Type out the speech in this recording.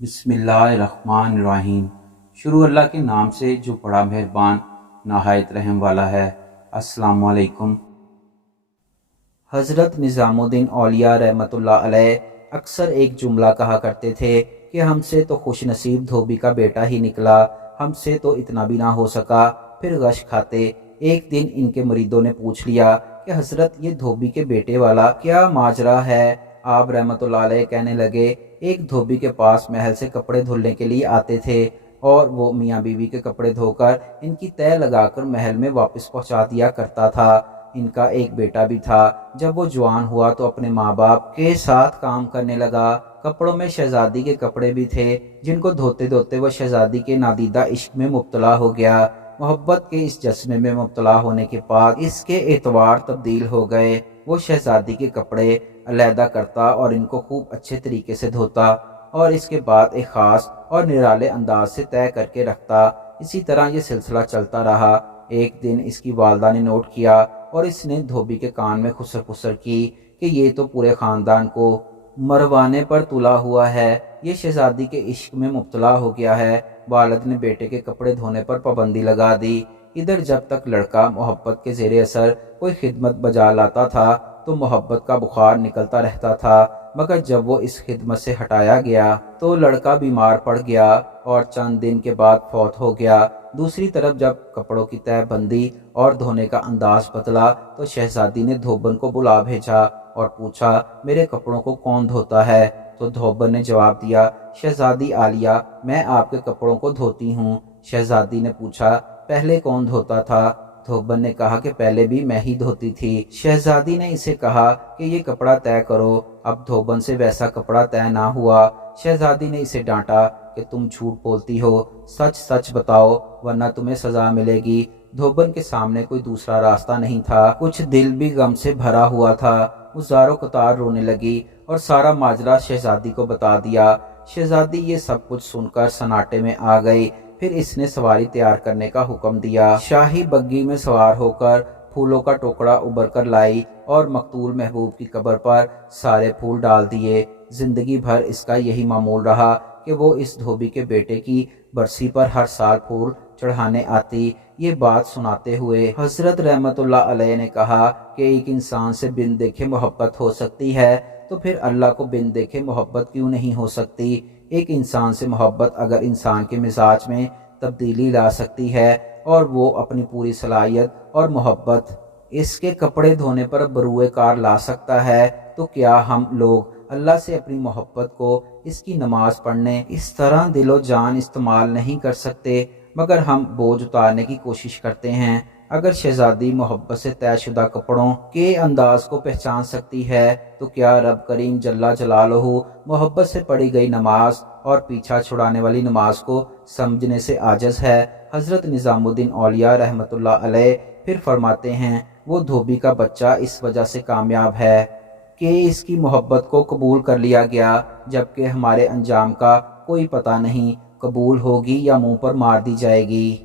بسم اللہ الرحمن الرحیم۔ شروع اللہ کے نام سے جو بڑا مہربان نہایت رحم والا ہے۔ السلام علیکم۔ حضرت نظام الدین اولیاء رحمۃ اللہ علیہ اکثر ایک جملہ کہا کرتے تھے کہ ہم سے تو خوش نصیب دھوبی کا بیٹا ہی نکلا، ہم سے تو اتنا بھی نہ ہو سکا، پھر غش کھاتے۔ ایک دن ان کے مریدوں نے پوچھ لیا کہ حضرت یہ دھوبی کے بیٹے والا کیا ماجرا ہے؟ آپ رحمۃ اللہ علیہ کہنے لگے، ایک دھوبی کے پاس محل سے کپڑے دھلنے کے لیے آتے تھے اور وہ میاں بیوی کے کپڑے دھو کر ان کی تہ لگا کر محل میں واپس پہنچا دیا کرتا تھا۔ ان کا ایک بیٹا بھی تھا، جب وہ جوان ہوا تو اپنے ماں باپ کے ساتھ کام کرنے لگا۔ کپڑوں میں شہزادی کے کپڑے بھی تھے جن کو دھوتے دھوتے وہ شہزادی کے نادیدہ عشق میں مبتلا ہو گیا۔ محبت کے اس جذبے میں مبتلا ہونے کے بعد اس کے اعتبار تبدیل ہو گئے۔ وہ شہزادی کے کپڑے علیحدہ کرتا اور ان کو خوب اچھے طریقے سے دھوتا اور اس کے بعد ایک خاص اور نرالے انداز سے طے کر کے رکھتا۔ اسی طرح یہ سلسلہ چلتا رہا۔ ایک دن اس کی والدہ نے نوٹ کیا اور اس نے دھوبی کے کان میں خسر خسر کی کہ یہ تو پورے خاندان کو مروانے پر تلا ہوا ہے، یہ شہزادی کے عشق میں مبتلا ہو گیا ہے۔ والد نے بیٹے کے کپڑے دھونے پر پابندی لگا دی۔ ادھر جب تک لڑکا محبت کے زیر اثر کوئی خدمت بجا لاتا تھا تو محبت کا بخار نکلتا رہتا تھا، مگر جب وہ اس خدمت سے ہٹایا گیا تو لڑکا بیمار پڑ گیا اور چند دن کے بعد فوت ہو گیا۔ دوسری طرف جب کپڑوں کی تہ بندی اور دھونے کا انداز بدلا تو شہزادی نے دھوبن کو بلا بھیجا اور پوچھا، میرے کپڑوں کو کون دھوتا ہے؟ تو دھوبن نے جواب دیا، شہزادی عالیہ، میں آپ کے کپڑوں کو دھوتی ہوں۔ شہزادی نے پوچھا، پہلے کون دھوتا تھا؟ دھوبن نے کہا کہ پہلے بھی میں ہی دھوتی تھی۔ شہزادی نے اسے کہا کہ یہ کپڑا طے کرو۔ اب دھوبن سے ویسا کپڑا طے نہ ہوا۔ شہزادی نے اسے ڈانٹا کہ تم جھوٹ بولتی ہو، سچ سچ بتاؤ ورنہ تمہیں سزا ملے گی۔ دھوبن کے سامنے کوئی دوسرا راستہ نہیں تھا، کچھ دل بھی غم سے بھرا ہوا تھا۔ وہ زاروں قطار رونے لگی اور سارا ماجرا شہزادی کو بتا دیا۔ شہزادی یہ سب کچھ سن کر سناٹے میں آ گئی۔ پھر اس نے سواری تیار کرنے کا حکم دیا۔ شاہی بگی میں سوار ہو کر پھولوں کا ٹوکرا ابھر کر لائی اور مقتول محبوب کی قبر پر سارے پھول ڈال دیے۔ زندگی بھر اس کا یہی معمول رہا کہ وہ اس دھوبی کے بیٹے کی برسی پر ہر سال پھول چڑھانے آتی۔ یہ بات سناتے ہوئے حضرت رحمت اللہ علیہ نے کہا کہ ایک انسان سے بن دیکھے محبت ہو سکتی ہے تو پھر اللہ کو بن دیکھے محبت کیوں نہیں ہو سکتی؟ ایک انسان سے محبت اگر انسان کے مزاج میں تبدیلی لا سکتی ہے اور وہ اپنی پوری صلاحیت اور محبت اس کے کپڑے دھونے پر بروئے کار لا سکتا ہے تو کیا ہم لوگ اللہ سے اپنی محبت کو اس کی نماز پڑھنے اس طرح دل و جان استعمال نہیں کر سکتے؟ مگر ہم بوجھ اتارنے کی کوشش کرتے ہیں۔ اگر شہزادی محبت سے طے شدہ کپڑوں کے انداز کو پہچان سکتی ہے تو کیا رب کریم جل جلالہ محبت سے پڑھی گئی نماز اور پیچھا چھڑانے والی نماز کو سمجھنے سے عاجز ہے؟ حضرت نظام الدین اولیاء رحمۃ اللہ علیہ پھر فرماتے ہیں، وہ دھوبی کا بچہ اس وجہ سے کامیاب ہے کہ اس کی محبت کو قبول کر لیا گیا، جبکہ ہمارے انجام کا کوئی پتہ نہیں، قبول ہوگی یا منہ پر مار دی جائے گی۔